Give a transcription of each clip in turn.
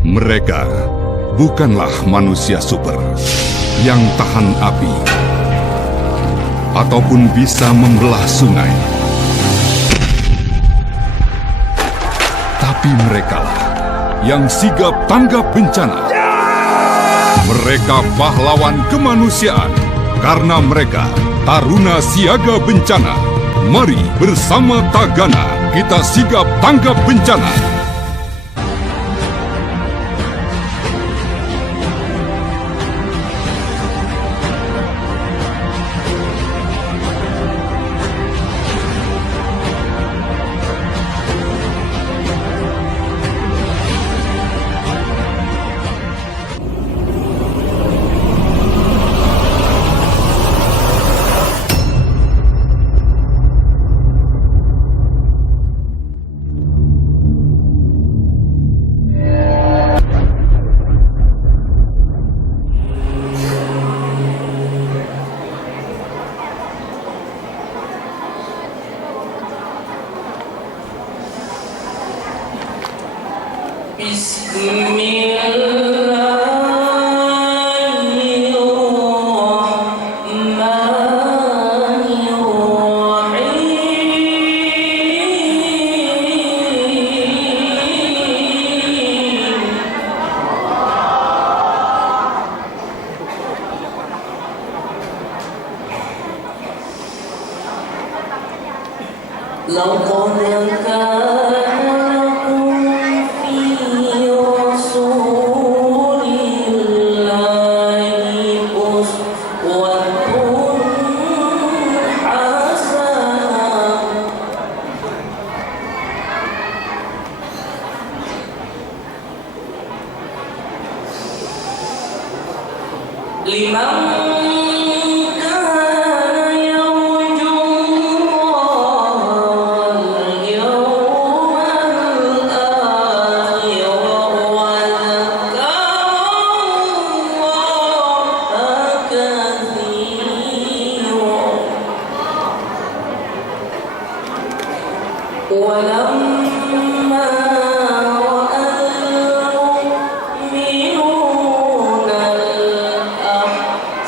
Mereka bukanlah manusia super yang tahan api ataupun bisa membelah sungai. Tapi merekalah yang sigap tanggap bencana. Mereka pahlawan kemanusiaan karena mereka taruna siaga bencana. Mari bersama Tagana kita sigap tanggap bencana.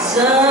So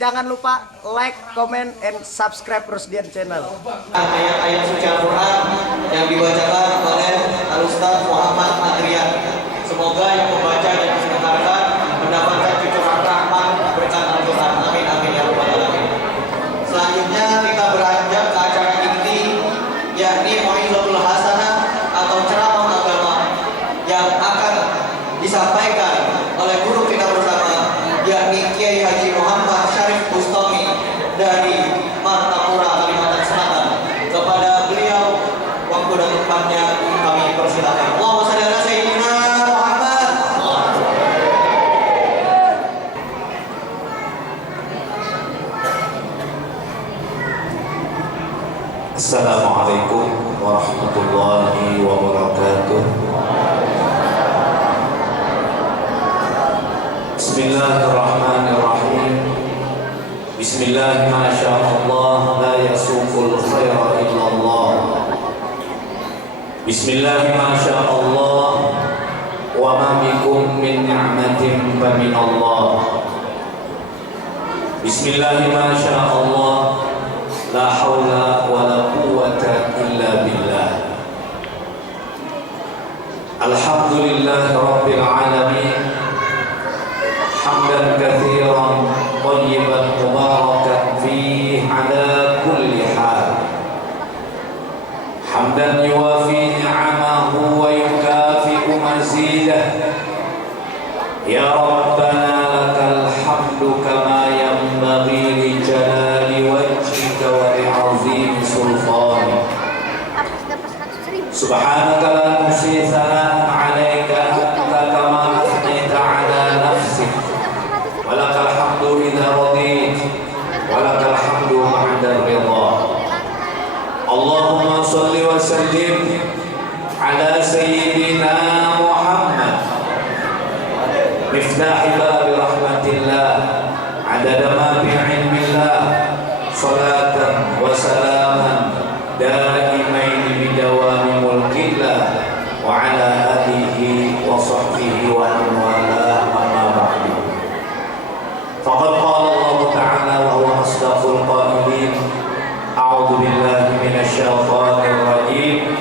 Jangan lupa like, comment, and subscribe Rusdian Channel. Ayat-ayat suci Al-Quran yang dibacakan oleh Al-Ustaz Muhammad Adrian. Semoga yang membaca dan mendengarkan mendapatkan cucuran rahmat berkat Al-Quran. Amin amin ya rabbal alamin. Selanjutnya kita beranjak ke acara inti, yakni Mau'izatul Hasanah atau ceramah agama yang akan disampaikan oleh guru kita bersama, yakni Kiai Haji Muhammad Syarif Bustami dari Martapura, Kalimantan Selatan. Kepada beliau, waktu dan tempatnya kami persilakan. Allahumma shalli ala sayyidina Muhammad. Assalamualaikum warahmatullahi wabarakatuh. Bismillahirrahmanirrahim. Bismillah, masyaallah, la yasuqul khaira illallah. Bismillah, masyaallah, wa ma bikum min ni'matin fa min Allah. Bismillah, masyaallah, la haula wa la quwwata illa billah. Alhamdulillahi rabbil alamin. Hamdan katsiran thayyiban mubarakan fihi ala kulli hal. Hamdan yuwafi ni'amahu wa yukafi'u mazidah. Ya Rabbana lakal hamdu kama yanbaghi li jalali wajhika wa li'azimi sultanik. Subhanaka la nuhsi thana'an 'alaika anta kama athnayta 'ala nafsik. Walakal hamdu idza radit, walakal hamdu ba'da ridha. Allahumma shalli wa sallim ala sayyidina Muhammad miftahi babi rahmatillah, adada ma fi ilmillah, salatan wa salaman daimain bidawami mulkillah, wa ala alihi wa sahbihi wa man wala, amma ba'du. Faqad qala Allah Ta'ala wa huwa asdaqul qailin. A'udzu billahi minasy syaithanir rajim.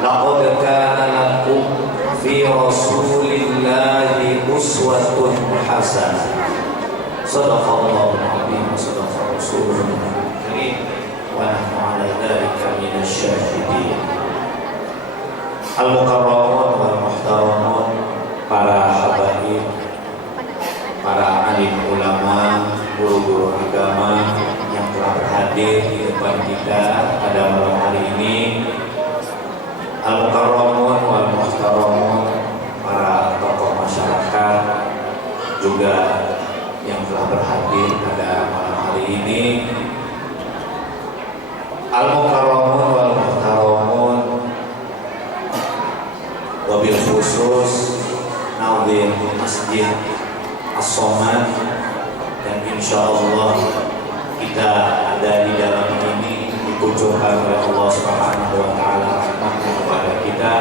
Laqad kana lakum fi rasulillahi uswatun hasanah. Shadaqallahu Rabbi wa sadaqa Rasulul Karim wa nahnu ala dzalika minasy syahidin. Al-mukarramun wal muhtaramun, para habaib, para alim ulama, guru-guru agama yang telah berhadir di depan kita pada malam hari ini. Al-mukarramun wal muhtaramun, para tokoh masyarakat juga yang telah berhadir pada malam hari ini. Al-mukarramun wal muhtaramun, wabil khusus Naudhin Masjid As-Somad, dan insya Allah kita ada di dalam ini dikunjungkan oleh Allah Subhanahu wa Ta'ala kepada kita.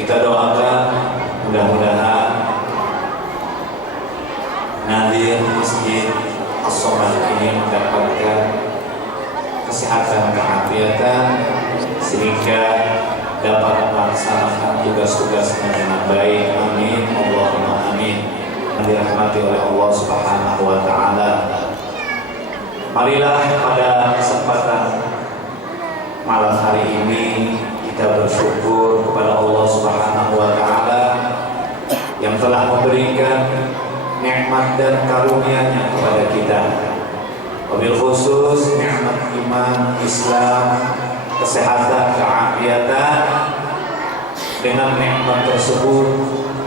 Kita doakan mudah-mudahan Naudhin Masjid As-Somad ini mendapatkan kesehatan dan keafiatan sehingga dapat melaksanakan tugas-tugasnya dengan baik. Amin, Allahumma amin. Dirahmati oleh Allah Subhanahu wa Ta'ala. Marilah pada kesempatan malam hari ini kita bersyukur kepada Allah Subhanahu wa Ta'ala yang telah memberikan nikmat dan karunia-Nya kepada kita. Wabil khusus nikmat iman, Islam, kesehatan, keafiatan. Dengan nikmat tersebut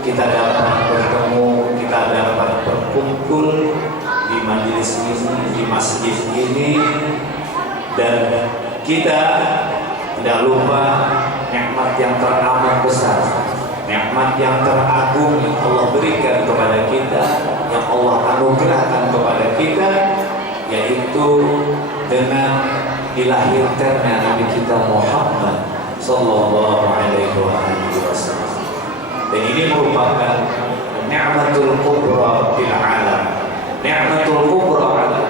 kita dapat bertemu, kita dapat berkumpul di majelis ini, di masjid ini, dan kita tidak lupa nikmat yang teramat besar, nikmat yang teragung yang Allah berikan kepada kita, yang Allah anugerahkan kepada kita, yaitu dengan dilahirkannya Nabi kita Muhammad sallallahu alaihi wasallam. Dan ini merupakan ni'matul kubra fil alam, ni'matul kubra alam,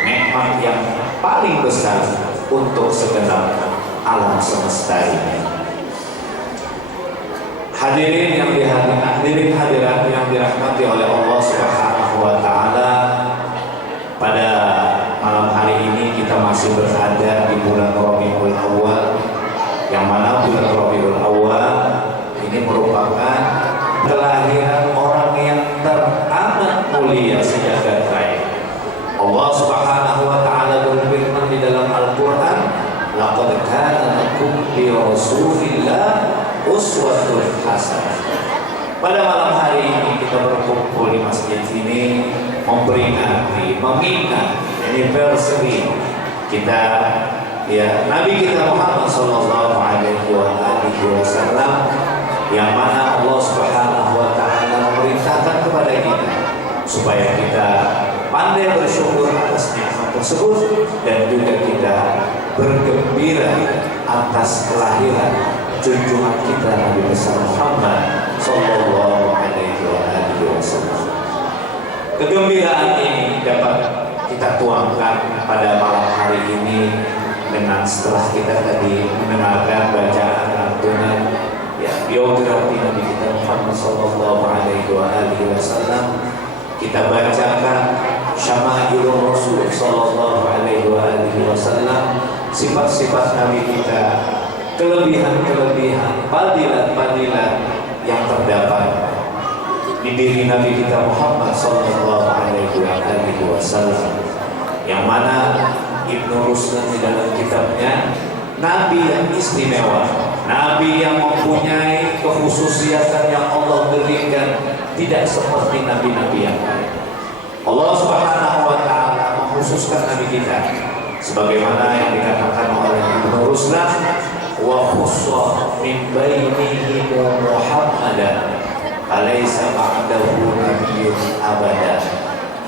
nikmat yang paling besar untuk segenap alam semesta ini. Hadirin hadirat yang dirahmati oleh Allah Subhanahu wa Ta'ala, pada malam hari ini kita masih berada di bulan Rabiul Awal, yang mana bulan Rabiul Awal ini merupakan kelahiran orang yang teramat mulia sejagat raya. Allah Subhanahu wa Ta'ala berfirman di dalam Al-Qur'an, laqad kana lakum fi Rasulillah uswatun hasanah. Pada malam hari ini kita berkumpul di masjid ini memperingati, mengingat anniversary kita, ya, Nabi kita Muhammad sallallahu alaihi wasallam, yang mana Allah Subhanahu wa Ta'ala memerintahkan kepada kita supaya kita pandai bersyukur atas nikmat tersebut, dan juga kita bergembira atas kelahiran junjungan kita Nabi besar Muhammad sallallahu alaihi wasallam. Kegembiraan ini dapat kita tuangkan pada malam hari ini dengan setelah kita tadi mendengarkan bacaan lantunan, ya, biografi Nabi kita Muhammad sallallahu alaihi wasallam. Kita bacakan Syama'ilur Rasul sallallahu alaihi wasallam, sifat-sifat Nabi kita, kelebihan-kelebihan, fadilat-fadilat yang terdapat di diri Nabi kita Muhammad sallallahu alaihi wasallam, yang mana Ibnu Ruslan di dalam kitabnya Nabi yang istimewa, Nabi yang mempunyai kekhususiatan yang Allah berikan tidak seperti nabi-nabi yang lain. Allah Subhanahu wa Ta'ala mengkhususkan Nabi kita sebagaimana yang dikatakan oleh Ibnu Ruslan, wa khussa min bainihi Muhammadan alaysa ba'dahu nabiyyun abada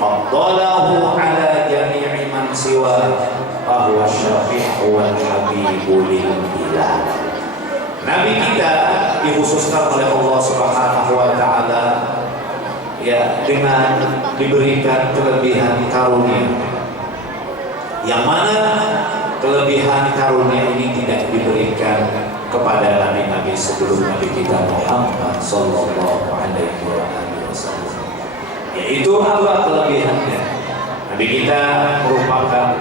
faddalahu ala jami'i man siwa fahuwa syafi'u wal habibu lil ilah. Nabi kita dikhususkan oleh Allah Subhanahu wa Ta'ala, ya, dengan diberikan kelebihan karunia, yang mana kelebihan karunia ini tidak diberikan kepada nabi-nabi sebelum Nabi kita Muhammad sallallahu alaihi wasallam. Yaitu apa kelebihannya? Nabi kita merupakan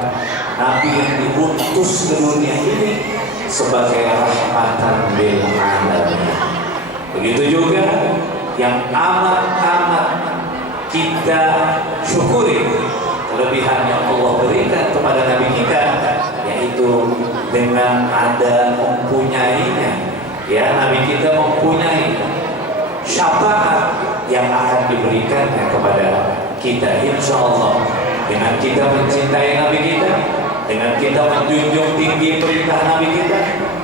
Nabi yang diutus ke dunia ini sebagai rahmatan lil alamin. Begitu juga yang amat-amat kita syukuri kelebihan yang Allah berikan kepada Nabi kita, yaitu dengan ada mempunyainya, ya, Nabi kita mempunyai syafaat yang akan diberikannya kepada kita, insya Allah. Dengan kita mencintai Nabi kita, dengan kita menjunjung tinggi perintah Nabi kita,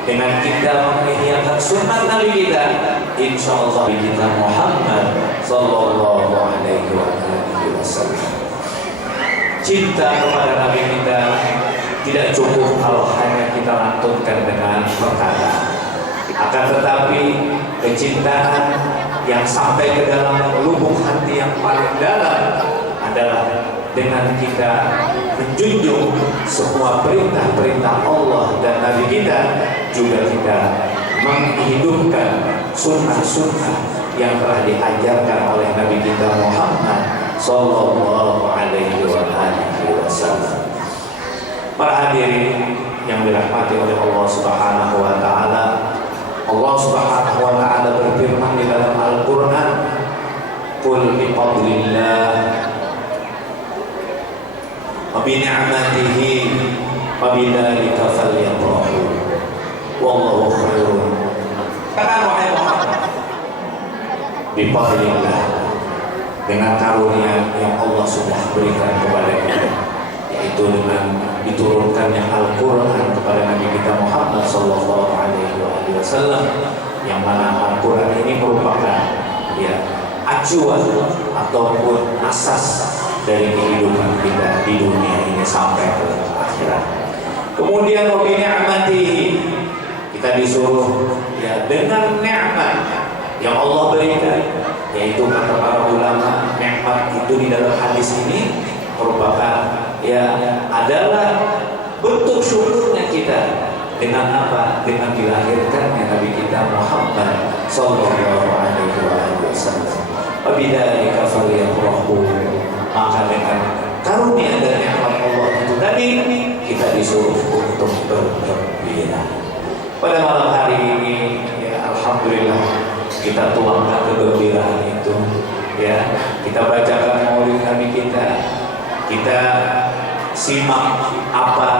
dengan kita mengihyahkan sunnah Nabi kita, insya Allah kita Muhammad Sallallahu Alaihi Wasallam. Cinta kepada Nabi kita tidak cukup kalau hanya kita lantunkan dengan perkataan, akan tetapi kecintaan yang sampai ke dalam lubuk hati yang paling dalam adalah dengan kita menjunjung semua perintah-perintah Allah dan Nabi kita, juga kita menghidupkan sunnah-sunnah yang telah diajarkan oleh Nabi kita Muhammad Sallallahu Alaihi Wasallam. Para hadirin yang dirahmati oleh Allah Subhanahu Wa Taala, Allah Subhanahu Wa Taala berfirman di dalam Al-Quran, "Qul bi fadlillah wa bi ni'matihi wa bi dzalika falyafrahu wallahu khairun." Katakan wahai Muhammad, bi fadlillah, dengan karunia yang Allah sudah berikan kepada kita, yaitu dengan diturunkannya Al-Quran kepada Nabi kita Muhammad Sallallahu Alaihi Wasallam, yang mana Al-Quran ini merupakan, ya, acuan ataupun asas dari kehidupan kita di dunia ini sampai ke akhirat. Kemudian wa bi ni'matihi, kita disuruh, ya, dengan nikmat yang Allah berikan, yaitu kata para ulama, nikmat itu di dalam hadis ini merupakan, ya, adalah bentuk syukurnya kita. Dengan apa? Dengan dilahirkannya Nabi kita Muhammad Sallallahu Alaihi Wasallam. Wabidzalika falyafrahu, maka dengan karunia dan nikmat Allah itu tadi kita disuruh untuk bergembira. Pada malam hari ini, ya, alhamdulillah kita tuangkan kegembiraan itu, ya, kita bacakan maulid Nabi kita, kita simak apa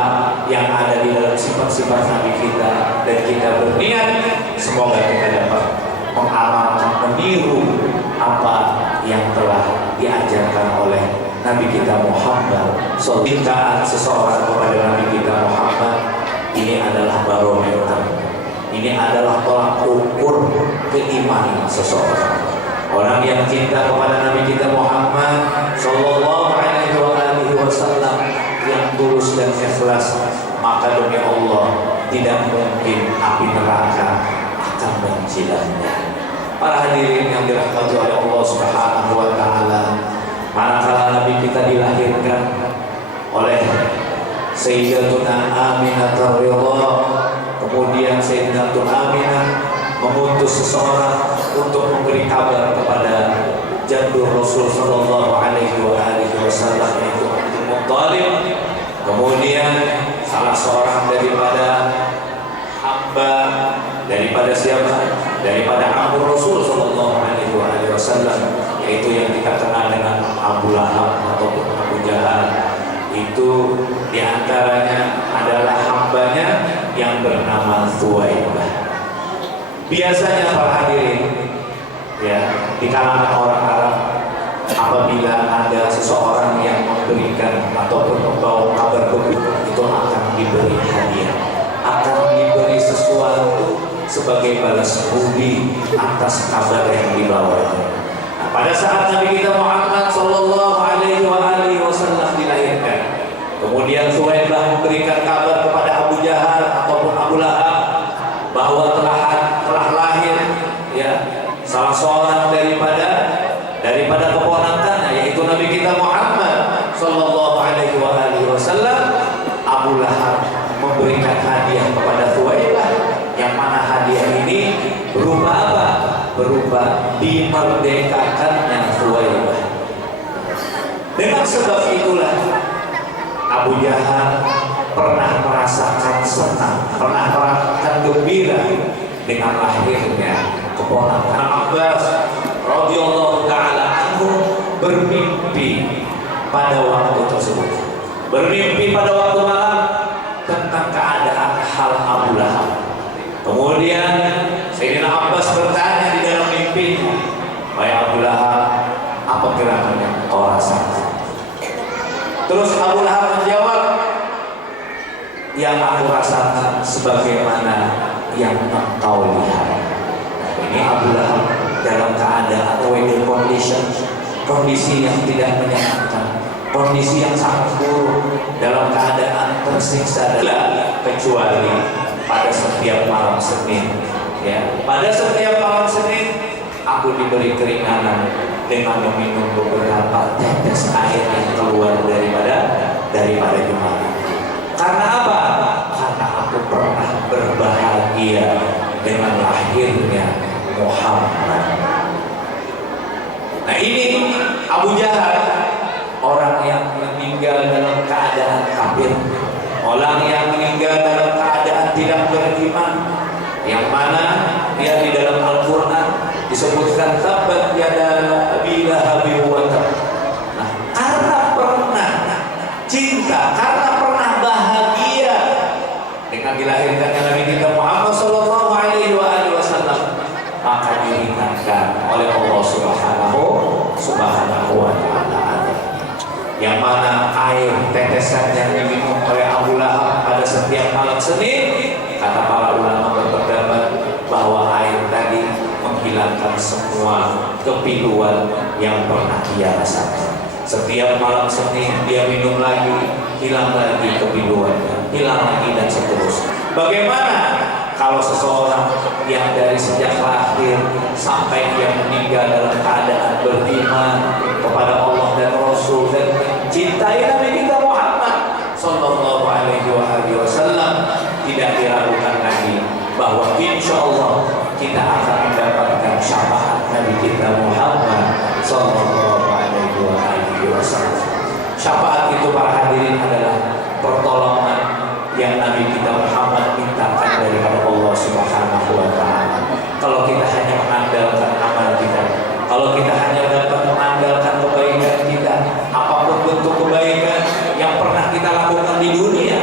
yang ada di dalam sifat-sifat Nabi kita, dan kita berniat semoga kita dapat mengamalkan, meniru apa yang telah diajarkan oleh Nabi kita Muhammad. Cintaan seseorang kepada Nabi kita Muhammad ini adalah barometer, ini adalah tolak ukur keimanan seseorang. Orang yang cinta kepada Nabi kita Muhammad Sallallahu Alaihi Wasallam, yang tulus dan ikhlas, maka demi Allah tidak mungkin api neraka akan menjilatnya. Para hadirin yang dirahmati oleh Allah Subhanahu Wa Taala, manakala Nabi kita dilahirkan oleh Sayyidatuna Aminah Ridha, kemudian Sayyidatuna Aminah mengutus seseorang untuk memberi kabar kepada jadul Rasul Sallallahu Alaihi Wasallam, yaitu Abdul Muttalib. Kemudian salah seorang daripada hamba, daripada siapa? Daripada Abu Rasul Sallallahu Alaihi Wasallam, yaitu yang kita kenal dengan Abu Lahab ataupun Abu Jahal. Itu diantaranya adalah hambanya yang bernama Thuwaibah. Biasanya para hadirin, ya, di kalangan orang Arab, apabila ada seseorang yang memberikan ataupun membawa kabar buruk, itu akan diberi hadiah, akan diberi sesuatu sebagai balas budi atas kabar yang dibawa. Nah, pada saat Nabi kita Muhammad Sallallahu Alaihi Wasallam dilahirkan, kemudian Thuwaibah memberikan kabar kepada Abu Jahal ataupun Abu Lahab bahwa telah lahir, ya, salah seorang daripada keponakannya, yaitu Nabi kita Muhammad Sallallahu Alaihi Wasallam. Abu Lahab memberikan hadiah kepada Thuwaibah, yang mana hadiah ini berupa apa? Berupa dimerdekakannya Thuwaibah. Dengan sebab itulah Abu Jahal pernah merasakan senang, pernah merasakan gembira dengan lahirnya keponakan. Abbas radhiyallahu taala anhu bermimpi pada waktu tersebut, bermimpi pada waktu malam tentang keadaan hal Abu Lahab. Kemudian Sayyidina Abbas bertanya di dalam mimpinya, "Wahai Abu Lahab, apa gerakan yang kau rasakan?" Terus Abu Lahab menjawab, "Yang aku rasakan sebagaimana yang engkau lihat." Ini Abu Lahab dalam keadaan wedding condition, kondisi yang tidak menyenangkan, kondisi yang sangat buruk, dalam keadaan tersiksa, kecuali pada setiap malam Senin. Ya, pada setiap malam Senin aku diberi keringanan dengan meminum beberapa tetes air yang keluar daripada jemaah. Karena apa? Karena aku pernah berbahagia dengan lahirnya Muhammad. Nah, ini Abu Jahal, orang yang meninggal dalam keadaan kafir, orang yang meninggal dalam keadaan tidak beriman, yang mana dia di dalam Al-Quran disebutkan tabat yada abi lahabin wa tab. Nah, karena pernah cinta, karena pernah bahagia dengan dilahirkannya Nabi kita Muhammad sallallahu alaihi wasallam, maka diringankan oleh Allah Subhanahu wa taala. Yang mana air tetesan yang diminum oleh Abu Lahab pada setiap malam Senin, kata para ulama berpendapat bahwa air tadi menghilangkan semua kepiluan yang pernah dia rasakan. Setiap malam Senin dia minum lagi, hilang lagi kepiluannya, hilang lagi, dan seterusnya. Bagaimana kalau seseorang yang dari sejak lahir sampai dia meninggal dalam keadaan beriman kepada Allah dan Rasul dan cintai Nabi kita Muhammad sallallahu alaihi wasallam, tidak diragukan lagi bahwa insya Allah kita akan mendapatkan syafaat Nabi kita Muhammad sallallahu alaihi wasallam. Syafaat itu para hadirin adalah pertolongan yang Nabi kita Muhammad mintakan daripada Allah Subhanahu wa taala. Kalau kita hanya mengandalkan amal kita, kalau kita hanya dapat mengandalkan kebaikan kita, apapun bentuk kebaikan yang pernah kita lakukan di dunia,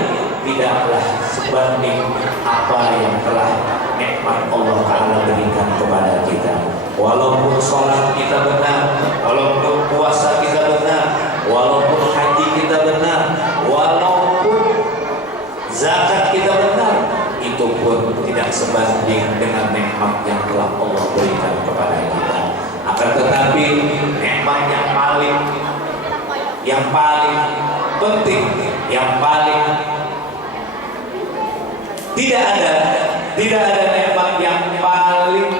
tidaklah sebanding apa yang telah nikmat Allah Ta'ala berikan kepada kita. Walaupun sholat kita benar, walaupun puasa kita benar, walaupun haji kita benar, walaupun zakat kita benar, itu pun tidak sebanding dengan nikmat yang telah Allah berikan kepada kita. Akan tetapi nikmat yang paling penting, yang paling tidak ada nikmat yang paling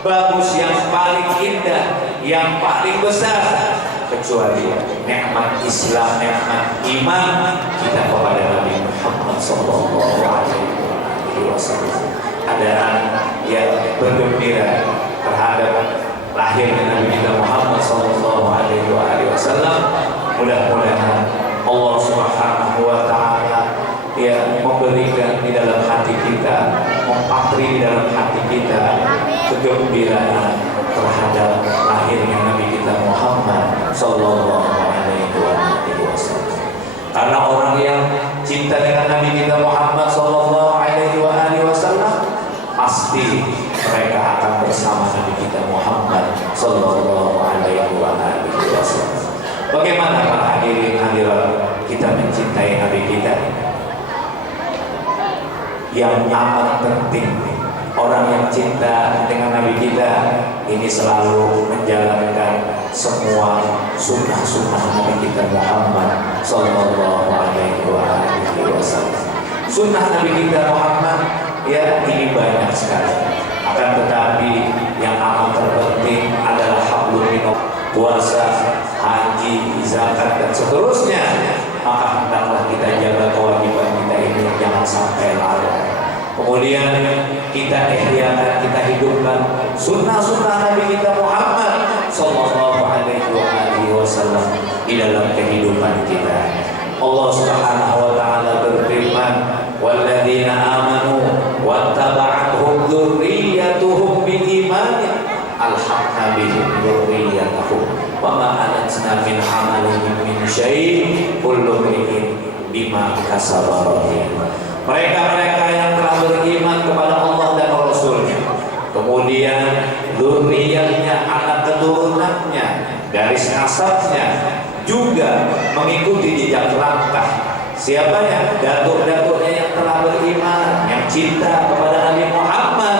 bagus, yang paling indah, yang paling besar kecuali nikmat Islam, nikmat iman kita kepada Nabi Muhammad sallallahu alaihi wasallam. Adaan yang bergembira terhadap lahirnya Nabi kita Muhammad sallallahu alaihi wasallam. Mudah-mudahan Allah Subhanahu wa taala memberikan di dalam hati kita, mempatri di dalam hati kita kegembiraan terhadap lahirnya Nabi kita Muhammad sallallahu alaihi wasallam. Karena orang yang cinta dengan Nabi kita Muhammad sallallahu alaihi wasallam, pasti mereka akan bersama Nabi kita Muhammad sallallahu alaihi wasallam. Bagaimana para hadirin hadirat kita mencintai Nabi kita? Yang amat penting, orang yang cinta dengan Nabi kita ini selalu menjalankan semua sunnah-sunnah Nabi kita Muhammad sallallahu alaihi wasallam. Sunnah Nabi kita Muhammad ini banyak sekali. Akan tetapi yang amat terpenting adalah hablum minallah, puasa, haji, zakat, dan seterusnya. Maka hendaklah kita jaga kewajiban kita ini jangan sampai lalai. Kemudian kita ihyakan, kita hidupkan sunnah-sunnah Nabi kita Muhammad sallallahu alaihi wasallam. wasallam di dalam kehidupan kita. Allah Subhanahu wa taala berfirman, "Walladzina amanu wattaba'athum dzurriyyatuhum biimanin alhaqna bihim dzurriyyatahum wa ma alatna min 'amalihim min syai' kullu imrin bima kasaba rahin." Mereka-mereka yang telah beriman kepada Allah dan Rasul-Nya, kemudian dzurriyyatnya, anak keturunannya, garis nasabnya juga mengikuti jejak langkah siapanya? Datuk-datuknya yang telah beriman, yang cinta kepada Nabi Muhammad.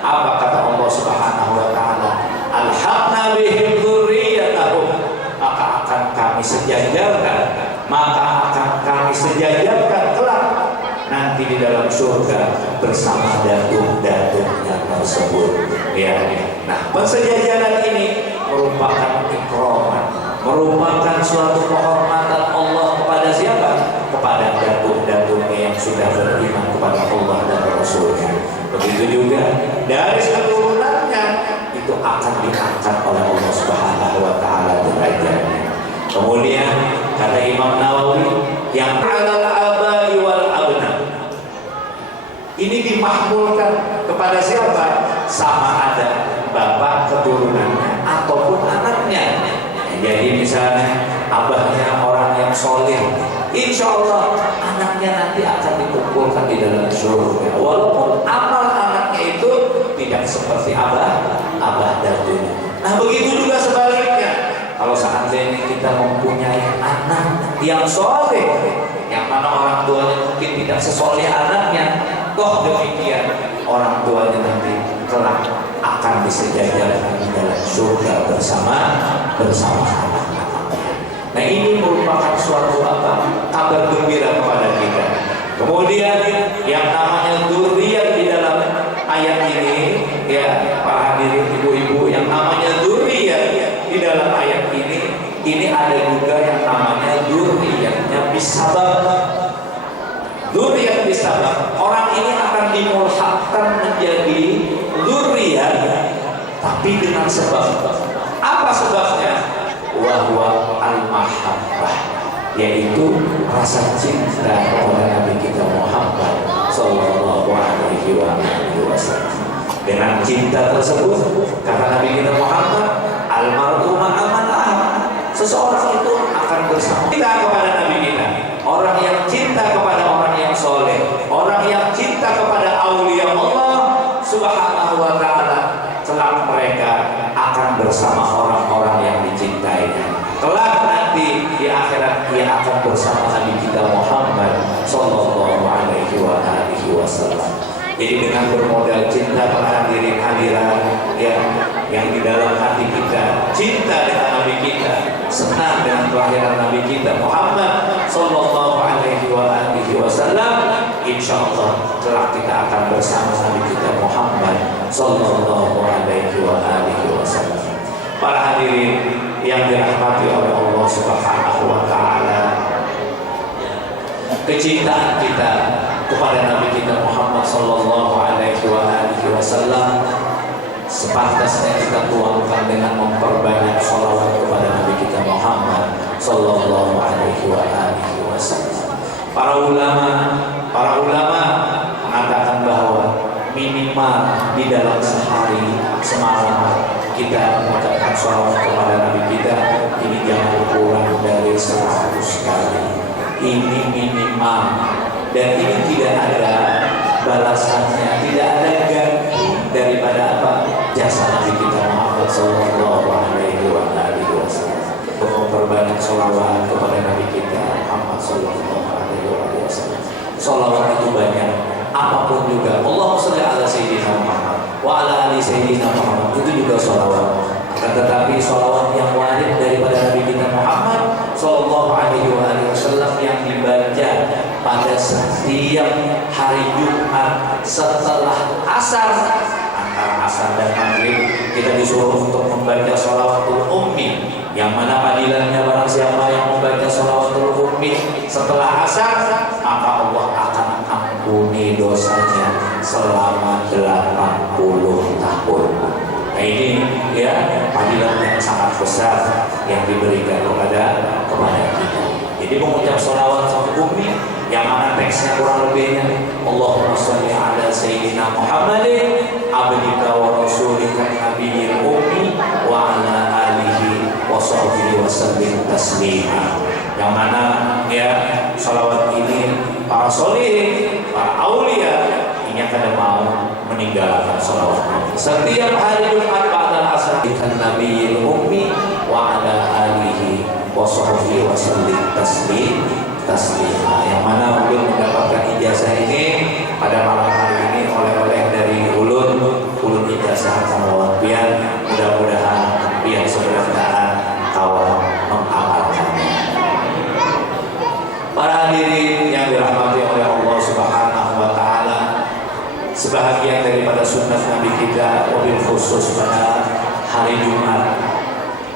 Apa kata Allah Subhanahu wa taala? Alhaqna bihim dzurriyyatahum, maka akan kami sejajarkan, kelak nanti di dalam surga bersama datuk-datuknya tersebut. Ya. Nah, pensejajaran ini merupakan ikroman, merupakan suatu penghormatan Allah kepada siapa? Kepada datuk-datuknya yang sudah beriman kepada Allah dan Rasul-Nya. Begitu juga dari keturunannya itu akan diangkat oleh Allah Subhanahu wa taala derajatnya. Kemudian kata Imam Nawawi, yang 'alal abai wal abna, ini dimakmulkan kepada siapa? Sama ada bapak keturunannya ataupun anaknya. Jadi misalnya abahnya orang yang soleh, insya Allah anaknya nanti akan dikumpulkan di dalam surga. Walaupun amal anaknya itu tidak seperti abah dan dunia. Nah begitu juga sebaliknya. Kalau seandainya kita mempunyai anak yang soleh, yang mana orang tuanya mungkin tidak sesoleh anaknya, toh demikian orang tuanya nanti kelak akan disejajarkan di dalam surga bersama anak-anaknya. Nah ini merupakan suatu kabar gembira kepada kita. Kemudian yang namanya dzurriyyah di dalam ayat ini, ya para hadirin ibu-ibu, yang namanya dzurriyyah di dalam ayat ini ada juga yang namanya dzurriyyahnya bisabab. Dzurriyyah bisabab, orang ini akan dimulhaqkan menjadi dzurriyyah tapi dengan sebab. Apa sebabnya? Wahwa al-mahabbah, yaitu rasa cinta kepada Nabi kita Muhammad sallallahu alaihi wasallam. Dengan cinta tersebut, kata Nabi kita Muhammad, almar'u ma'a man ahab, seseorang itu akan bersama kita kepada Nabi kita. Orang yang cinta kepada orang yang soleh, orang yang cinta kepada aulia Allah Subhanahu wa ta'ala, kelak mereka akan bersama orang-orang yang dicintainya. Kelak nanti di akhirat dia akan bersama Nabi kita Muhammad sallallahu alaihi wasallam. Jadi dengan bermodal cinta para hadirin hadirat ya, yang di dalam hati kita cinta dengan Nabi kita, senang dengan kelahiran Nabi kita Muhammad sallallahu alaihi wasallam, insyaallah kelak kita akan bersama Nabi kita Muhammad sallallahu alaihi wasallam. Para hadirin yang dirahmati oleh Allah Subhanahu wa taala, kecintaan kita kepada Nabi kita Muhammad sallallahu alaihi wasallam sepantasnya kita tuangkan dengan memperbanyak sholawat kepada Nabi kita Muhammad sallallahu alaihi wasallam. Para ulama mengatakan bahwa minimal di dalam sehari semalam kita mengucapkan sholawat kepada Nabi kita ini jangan kurang dari 100 kali. Ini minimal, dan ini tidak ada balasannya, tidak ada ganti daripada apa? Jasa Nabi kita Muhammad sallallahu alaihi wasallam. Memperbanyak sholawat kepada Nabi kita Muhammad sallallahu alaihi wasallam. Sholawat itu banyak, apapun juga. Allahumma sholli ala sayyidina Muhammad wa ala ali sayyidina Muhammad, itu juga sholawat. Tetapi sholawat yang wajib daripada Nabi kita Muhammad sallallahu alaihi wasallam yang dibaca pada setiap hari Jumat setelah asar, antara asar dan maghrib, kita disuruh untuk membaca sholawatul ummi, yang mana fadilahnya barang siapa yang membaca sholawatul ummi setelah asar, maka Allah akan ampuni dosanya selama 80 tahun. Nah ini ya fadilah yang sangat besar. yang diberikan kepada kita. Jadi mengucap sholawat sama Umi yang mana teksnya kurang lebihnya Allahumma sholli ala sayyidina Muhammadin abdika wa rasulika nabiyil ummi wa ala alihi wa sahbihi wa sallim taslima. Yang mana ya sholawat ini para solihin, para aulia ini akan mau meninggalkan sholawat. Setiap hari Jumat ba'dal asar kan nabiyil ummi wa ala alihi wa sahbihi wa sallim taslima. Yang mana belum mendapatkan ijazah ini pada malam hari ini oleh dari ulun ijazah sama pian, mudah-mudahan pian sebenarnya kawan mengamalkannya. Para hadirin yang dirahmati oleh Allah Subhanahu wa taala, sebahagian daripada sunnah Nabi kita wabil khusus pada hari Jumat,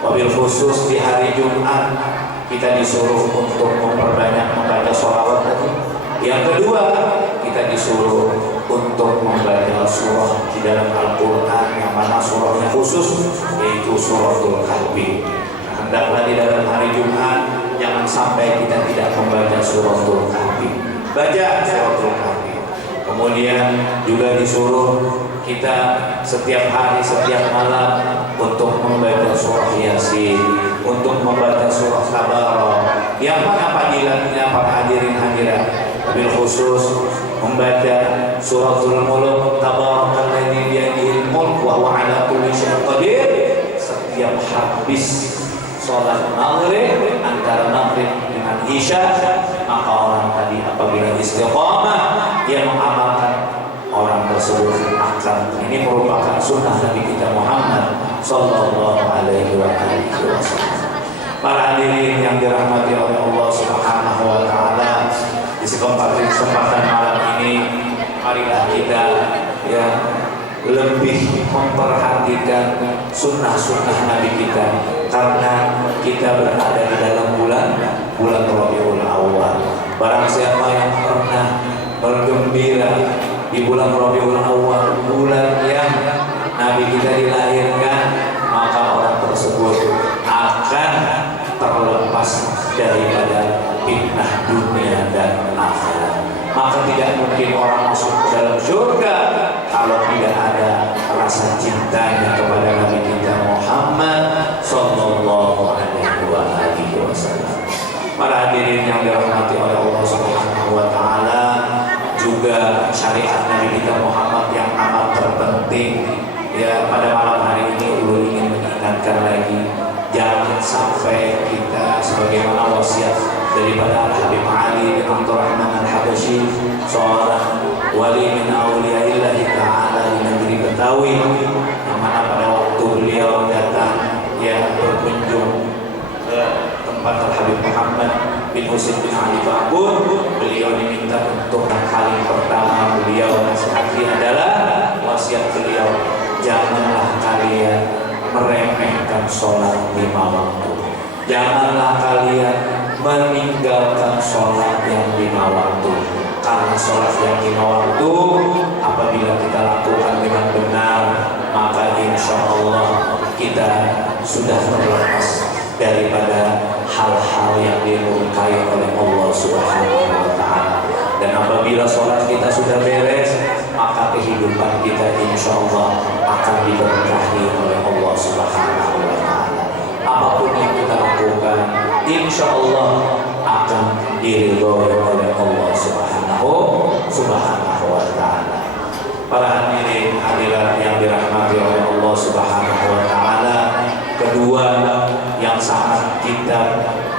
wabil khusus di hari Jumat kita disuruh untuk memperbanyak membaca sholawat tadi. Yang kedua, kita disuruh untuk membaca surah di dalam Al-Quran yang mana surahnya khusus yaitu suratul Kahfi. Hendaklah di dalam hari Jumat jangan sampai kita tidak membaca suratul Kahfi. Baca suratul Kahfi. Kemudian juga disuruh kita setiap hari, setiap malam untuk membaca surah Yasin, untuk membaca surah Tabarok. Yang mana fadilahnya para hadirin hadirat, wabil khusus membaca suratul Mulk, Tabarakal-ladzi biyadihil mulk wa huwa ala kulli syai'in qadir. Setiap habis sholat maghrib, antara maghrib dengan isya, maka orang tadi apabila istiqamah dia mengamalkan orang tersebut akan, ini merupakan sunnah Nabi kita Muhammad sallallahu alaihi wasallam. Para hadirin yang dirahmati oleh Allah Subhanahu wa taala, di kesempatan malam ini marilah kita ya lebih memperhatikan sunnah-sunnah Nabi kita, karena kita berada di dalam bulan Rabiul Awwal. Barang siapa yang pernah bergembira di bulan Rabiul Awwal, bulan yang Nabi kita dilahirkan, maka orang tersebut akan terlepas daripada fitnah dunia dan akhirat. Maka tidak mungkin orang masuk ke dalam surga kalau tidak ada rasa cintanya kepada Nabi kita Muhammad sallallahu alaihi wasallam. Para hadirin yang dirahmati oleh Allah Subhanahu wa taala, juga syariat Nabi kita Muhammad yang amat terpenting ya pada malam hari ini ulun ingin mengingatkan lagi, jangan sampai kita sebagaimana wasiat daripada Al-Habib Ali bin Abdurrahman Al-Habasyi, seorang wali min awliyaillah ta'ala di negeri Betawi, yang mana pada waktu beliau datang ya berkunjung ke tempat Al-Habib Muhammad bin Husain bin Ali Ba'bun, beliau diminta untuk kali pertama beliau nasihati adalah wasiat beliau, janganlah kalian meremehkan sholat 5 waktu, janganlah kalian meninggalkan sholat yang 5 waktu, karena sholat yang 5 waktu apabila kita lakukan dengan benar, maka insya Allah kita sudah terlepas daripada hal-hal yang dimurkai oleh Allah Subhanahu wa taala. Dan apabila sholat kita sudah beres, maka kehidupan kita insya Allah akan diberkahi oleh Allah Subhanahu wa taala. Apapun yang kita lakukan, insya Allah akan diridhoi oleh Allah Subhanahu wa taala. Para hadirin hadirat yang dirahmati oleh Allah Subhanahu wa taala, kedua yang sangat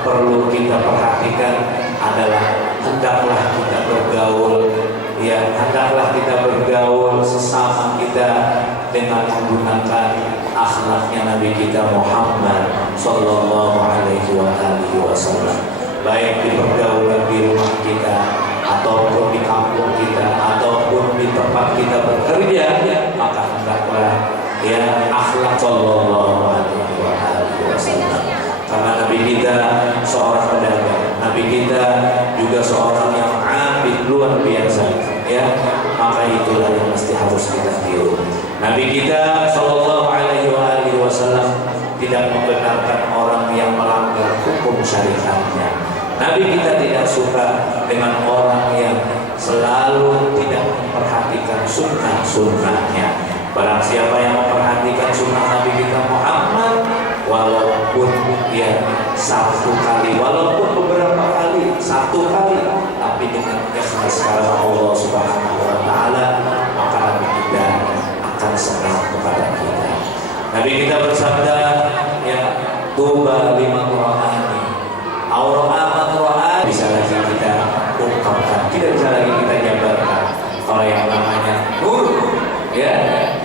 perlu kita perhatikan adalah hendaklah kita bergaul sesama kita dengan menggunakan akhlaknya Nabi kita Muhammad sallallahu alaihi wasallam, baik di pergaulan di rumah kita ataupun di kampung kita ataupun di tempat kita bekerja, maka hendaklah ya akhlak sallallahu alaihi wasallam. Karena Nabi kita seorang pedagang, Nabi kita juga seorang yang abid luar biasa, ya, maka itulah yang mesti harus kita tiru. Nabi kita sallallahu alaihi wasallam tidak membenarkan orang yang melanggar hukum syariatnya. Nabi kita tidak suka dengan orang yang selalu tidak memperhatikan sunnah-sunnahnya. Barang siapa yang memperhatikan sunnah Nabi kita Muhammad, walaupun dia satu kali, walaupun beberapa kali, satu kali, tapi dengan ikhlas karena Allah Subhanahu wa Ta'ala, maka Nabi kita akan senang kepada kita. Nabi kita bersabda, ya, tuba liman ra'ani aw ra'a ra'ani, bisa lagi kita ungkapkan, tidak bisa lagi kita jabarkan. Kalau yang namanya nur, ya,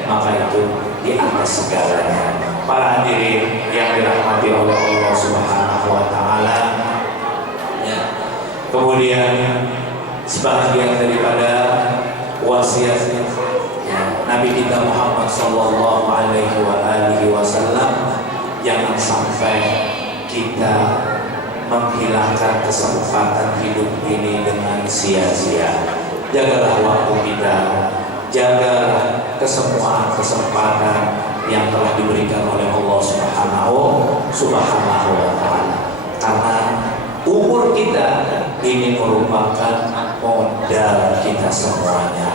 maka itu di atas segalanya. Para hadirin yang dirahmati oleh Allah Subhanahu wa Ta'ala, ya. Kemudian sebagian daripada wasiat, ya, Nabi kita Muhammad sallallahu alaihi wasallam, jangan sampai kita menghilangkan kesempatan hidup ini dengan sia-sia. Jagalah waktu kita, jagalah kesemua kesempatan yang telah diberikan oleh Allah Subhanahu wa Ta'ala. Karena umur kita ini merupakan modal kita semuanya.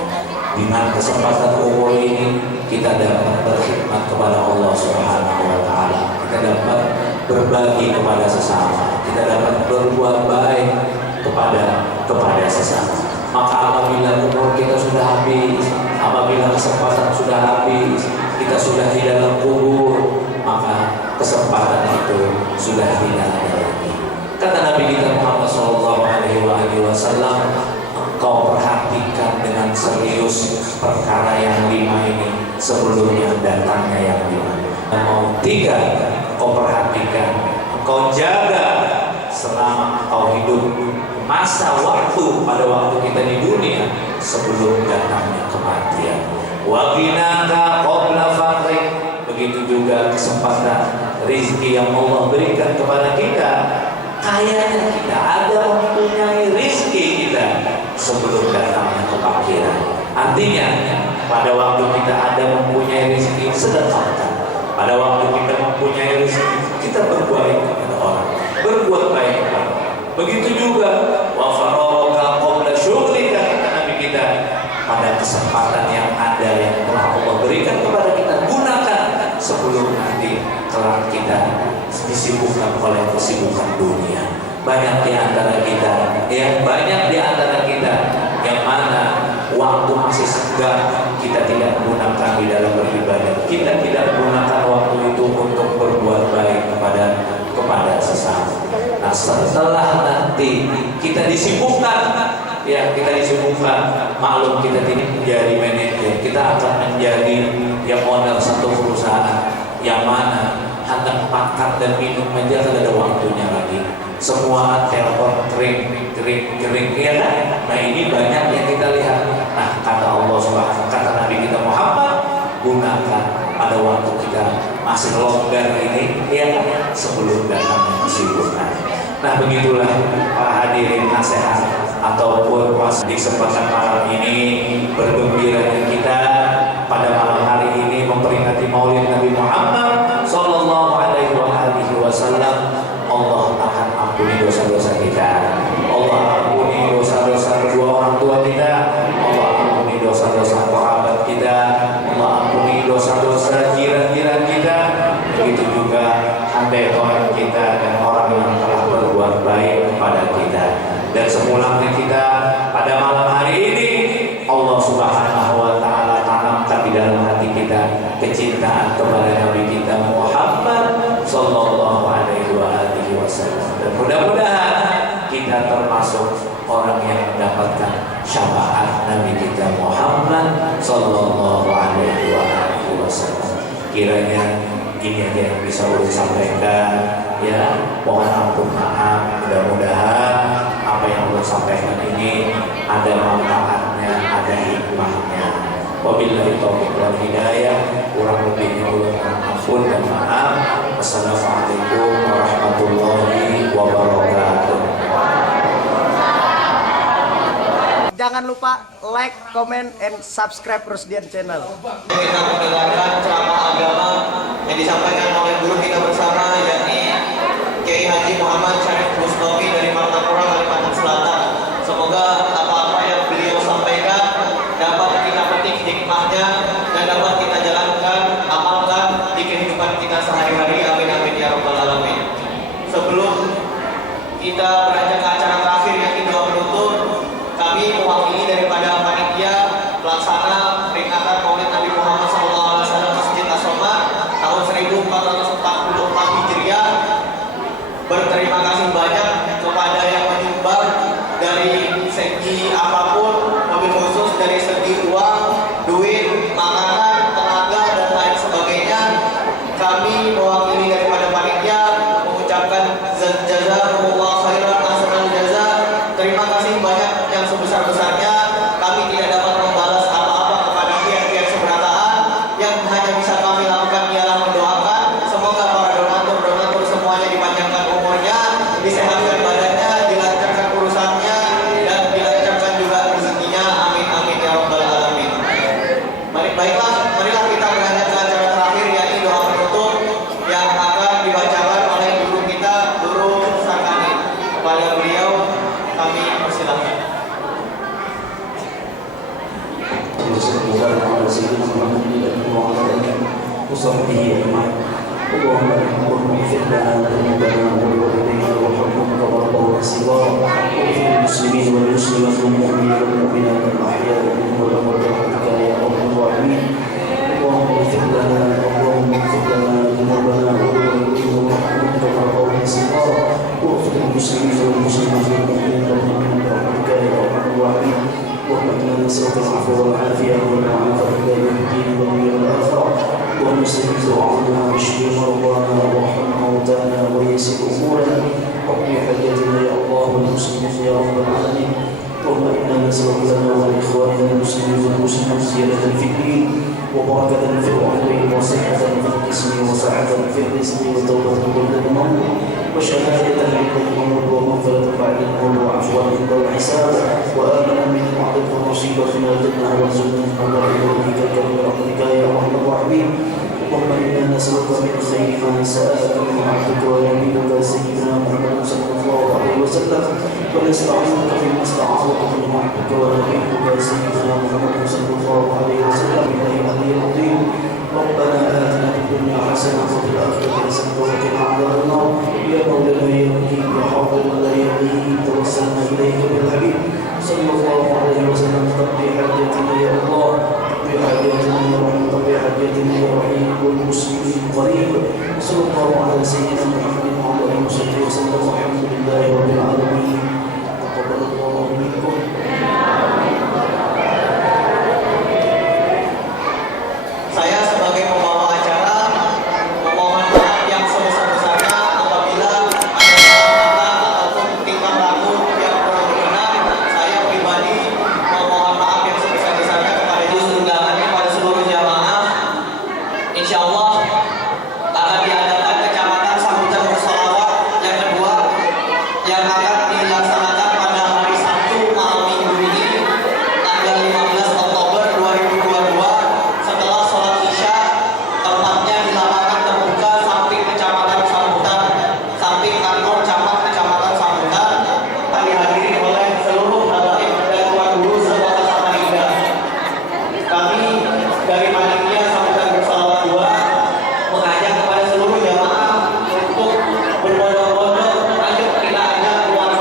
Dengan kesempatan umur ini kita dapat berkhidmat kepada Allah Subhanahu wa Ta'ala. Kita dapat berbagi kepada sesama. Kita dapat berbuat baik kepada sesama. Maka apabila umur kita sudah habis, apabila kesempatan sudah habis, kita sudah di dalam kubur, maka kesempatan itu sudah tidak ada lagi. Kata Nabi kita Muhammad SAW, engkau perhatikan dengan serius perkara yang 5 ini sebelum yang datangnya yang 5. Mau 3, engkau perhatikan, engkau jaga selama engkau hidup, masa waktu pada waktu kita di dunia sebelum datangnya kematian. Wa ghinaka qabla faqrik, begitu juga kesempatan rizki yang Allah berikan kepada kita. Kayaknya kita ada mempunyai rizki kita sebelum datangnya kefakiran. Artinya pada waktu kita ada mempunyai rizki, sedekahkan. Pada waktu kita mempunyai rizki, kita berbuat kepada orang, berbuat baik kepada orang. Begitu juga wa faragha qabla syughlika, kata Nabi kita, pada kesempatan yang ada yang telah Allah berikan kepada kita, gunakan sebelum nanti kelak kita disibukkan oleh kesibukan dunia. Banyak di antara kita, banyak di antara kita yang mana waktu masih senggang, kita tidak gunakan di dalam beribadah. Kita tidak gunakan waktu itu untuk berbuat baik kepada sesama. Nah, setelah nanti kita disibukkan, maklum kita tidak menjadi manajer, kita akan menjadi owner satu perusahaan yang mana hanya makan dan minum aja tidak ada waktunya lagi. Semua telepon kering, ya kan? Nah, ini banyak yang kita lihat. Nah, kata Allah Subhanahu, kata Nabi kita Muhammad, gunakan pada waktu kita masih longgar ini, ya, sebelum datangnya kesibukan. Nah, begitulah para hadirin nasihat ataupun di kesempatan malam ini, bergembira kita pada malam hari ini memperingati Maulid Nabi Muhammad sallallahu alaihi wasallam. Allah akan ampuni dosa-dosa kita. Allah ampuni dosa-dosa kedua orang tua kita. Allah ampuni dosa-dosa kerabat kita. Allah ampuni dosa-dosa jiran-jiran kita. Begitu juga andai orang kita dan orang yang telah berbuat baik kepada kita. Dan semulanya kita pada malam hari ini, Allah Subhanahu wa Ta'ala tanamkan di dalam hati kita kecintaan kepada Nabi kita Muhammad sallallahu alaihi wasallam. Dan mudah-mudahan kita termasuk orang yang mendapatkan syafaat Nabi kita Muhammad sallallahu alaihi wasallam. Kiranya ini aja yang bisa saya sampaikan, ya. Mohon ampun maaf. Mudah-mudahan apa yang saya sampaikan ini ada manfaatnya, ada hikmahnya. Wabillahi taufiq wal hidayah. Kurang lebihnya mohon ampun dan maaf. Assalamualaikum warahmatullahi wabarakatuh. Jangan jangan lupa like, comment, and subscribe Rusdian Channel. Kita mendengarkan ceramah agama yang disampaikan oleh guru kita bersama, yakni Kiai Haji Muhammad Syarif Mustofi dari Martapura, Kalimantan Selatan. Semoga apa-apa yang beliau sampaikan dapat kita petik hikmahnya dan dapat kita jalankan, amalkan di kehidupan kita sehari-hari. Amin amin ya rabbal alamin. Sebelum kita beranjak ke acara terakhir yang doa penutup, kami mewakili daripada panitia pelaksana peringatan Maulid Nabi Muhammad SAW Masjid As-Somad tahun 1444 Hijriah berterima kasih banyak kepada yang menyumbang dari segi apapun, mobil khusus dari segi uang, duit, makanan, tenaga, dan lain sebagainya. Kami mewakili daripada panitia mengucapkan jazakumullah khairan ahsanal jaza. Terima kasih banyak yang sebesar-besarnya. Kami tidak dapat membalas apa-apa kepada pihak-pihak seberataan. Yang hanya bisa kami lakukan ialah mendoakan semoga para donatur semuanya dipanjangkan umurnya, disehatkan badannya, dilancarkan urusannya, dan dilancarkan juga rezekinya. Amin amin ya rabbal alamin. Marilah kita beranjak ke acara terakhir, yakni doa penutup yang akan dibacakan oleh guru kita, Guru Sakani. Kepada beliau kami persilahkan. وصحبه أجمعين. اللهم اغفر لنا ذنوبنا ولوالدينا وارحمهم كما ربونا صغارا، واغفر للمسلمين والمسلمات والمؤمنين والمؤمنات الأحياء منهم والأموات برحمتك يا أرحم الراحمين. اللهم اغفر لنا ذنوبنا ولوالدينا وارحمهم كما ربونا صغارا، واغفر للمسلمين والمسلمات والمؤمنين والمؤمنات برحمتك يا أرحم الراحمين. اللهم إنا نسألك العفو والعافية والمعافاة في الدين والدنيا والآخرة. اللهم استجب دعاءنا واشف مرضانا وارحم موتانا ويسر امورنا واقضي حاجاتنا يا الله والمسلمين يا رب العالمين. اللهم انا نسالك لنا ولاخواننا المسلمين والمسلمات زياده في الدين وبركه في العمر وصحه في الجسم وسعه في الرزق وتوبه قبل الموت وشهاده عند الموت ومغفره بعد الموت وعفوا عند الحساب وامنا من وعدك ومصيبتنا جنه وارزقنا من برحمتك برحمتك يا ارحم الراحمين. اللهم انا نسالك من خير ما سالك من عبدك ونبيك سيدنا محمد صلى الله عليه وسلم ونستعينك فيما استعاذك من عبدك ونبيك سيدنا محمد صلى الله عليه وسلم اليه الذي العظيم. ربنا اتنا في الدنيا حسنه وفي الاخره حسنه وقنا عذاب النار. يا مولانا يا مجيب يا حافظ لا يهديه توسلنا اليك بالحبيب صلى الله عليه وسلم. تقضي حاجتنا يا الله، تقضي حاجتنا يا رحيم، تقضي حاجتنا يا رحيم والمسلمين قريب. صلى الله على سيدنا محمد وعلى اله وصحبه وسلم والحمد لله رب العالمين. تقبل الله منكم. Saya sebagai pembawa acara memohon maaf yang sebesar-besarnya apabila ada kata ataupun tingkah laku yang kurang berkenan. Saya pribadi memohon maaf yang sebesar-besarnya kepada undangannya pada seluruh jamaah. Insya Allah akan diadakan kecamatan sambutan bersolawat yang kedua yang akan dilaksanakan pada hari Sabtu malam minggu ini tanggal 15 Oktober 2022 setelah sholat isya. Tempatnya di lapangan terbuka samping kecamatan Sambutan, samping kantor camat kecamatan Sambutan, akan dihadiri oleh seluruh habaib dan tuan guru serta Samarinda. Kami dari panitia Sambutan Bersalawat 2 mengajak kepada seluruh jamaah untuk berbondong-bondong, ayo kita ajak keluarga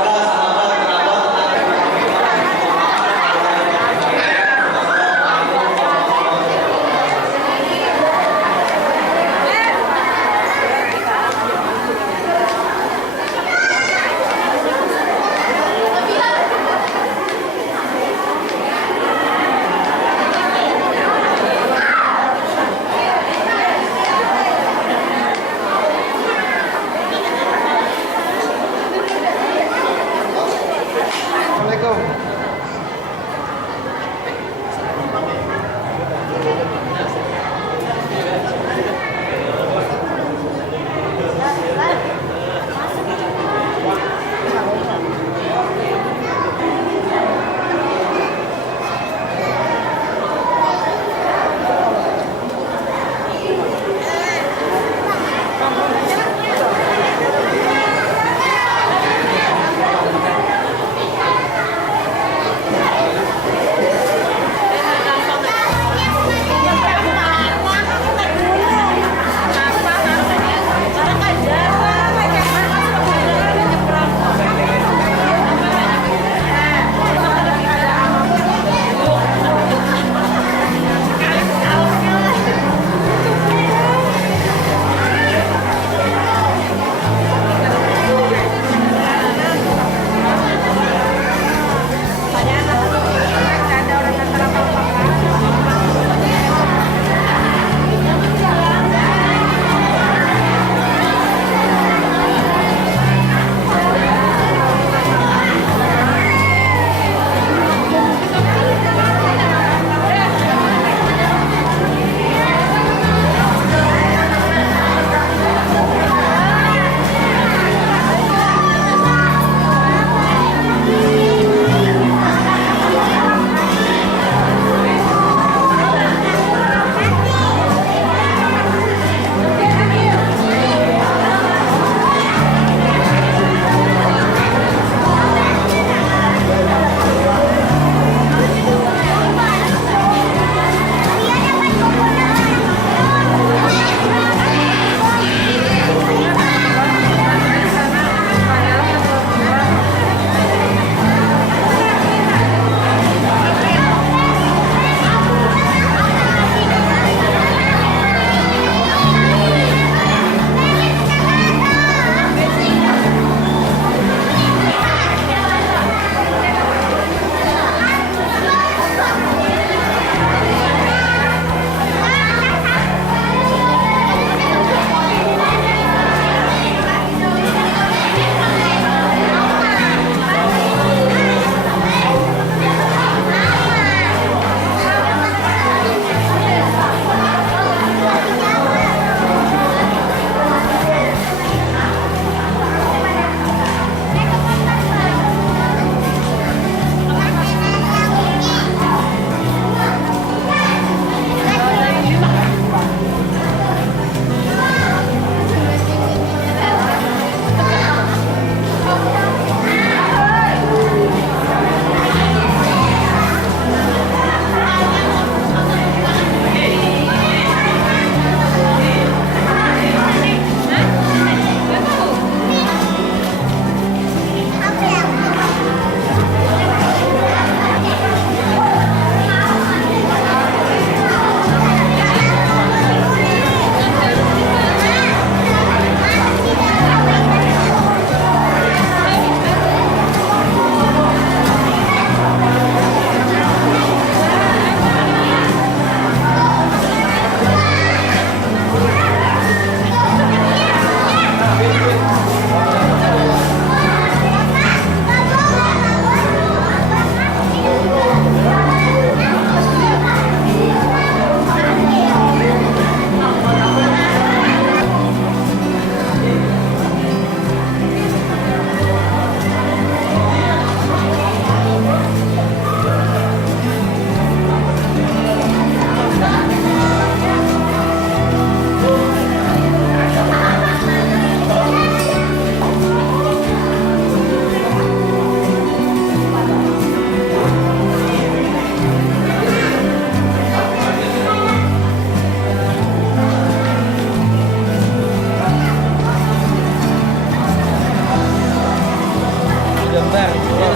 gambar.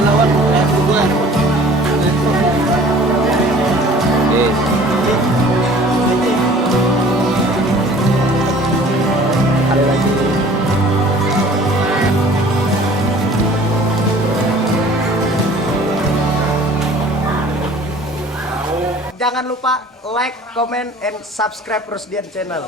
Lawan buat. Ada lagi. Jangan lupa like, comment, and subscribe Rusdian Channel.